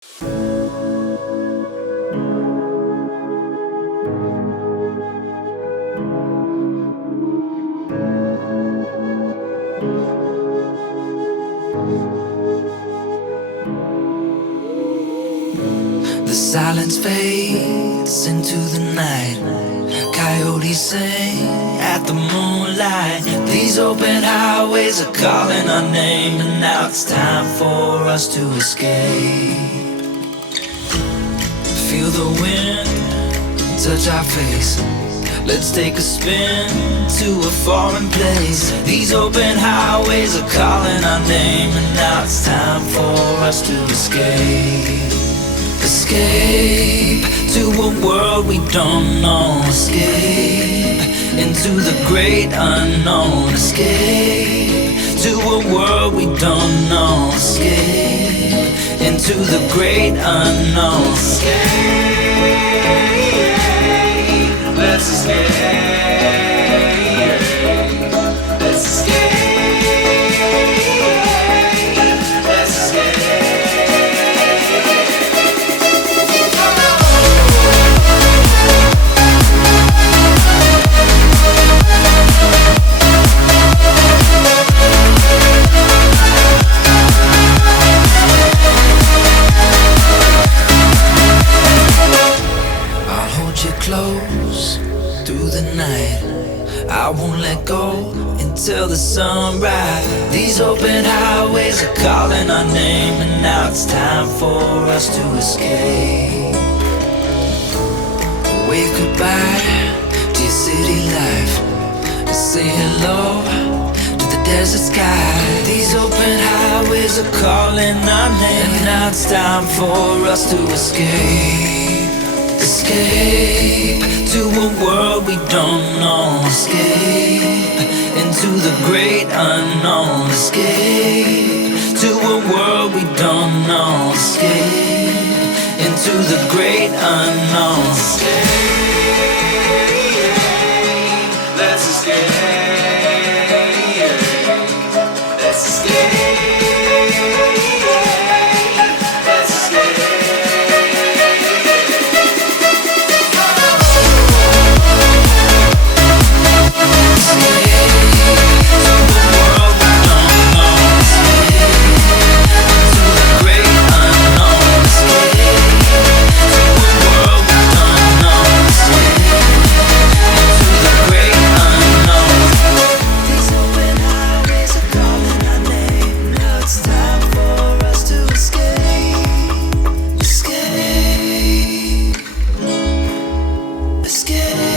The silence fades into the night. Coyotes sing at the moonlight. These open highways are calling our name, and now it's time for us to escape. Feel the wind touch our face. Let's take a spin to a foreign place. These open highways are calling our name, and now it's time for us to escape. Escape to a world we don't know. Escape into the great unknown. Escape to a world we don't know. Escape into the great unknown. Escape, let's escape. Let's escape. Let's escape. Close through the night. I won't let go until the sunrise. These open highways are calling our name, and now it's time for us to escape. Wave goodbye to your city life, and say hello to the desert sky. These open highways are calling our name, and now it's time for us to escape. Escape to a world we don't know. Escape into the great unknown. Escape to a world we don't know. Escape into the great unknown. Escape, let's escape. Let's escape. Escape.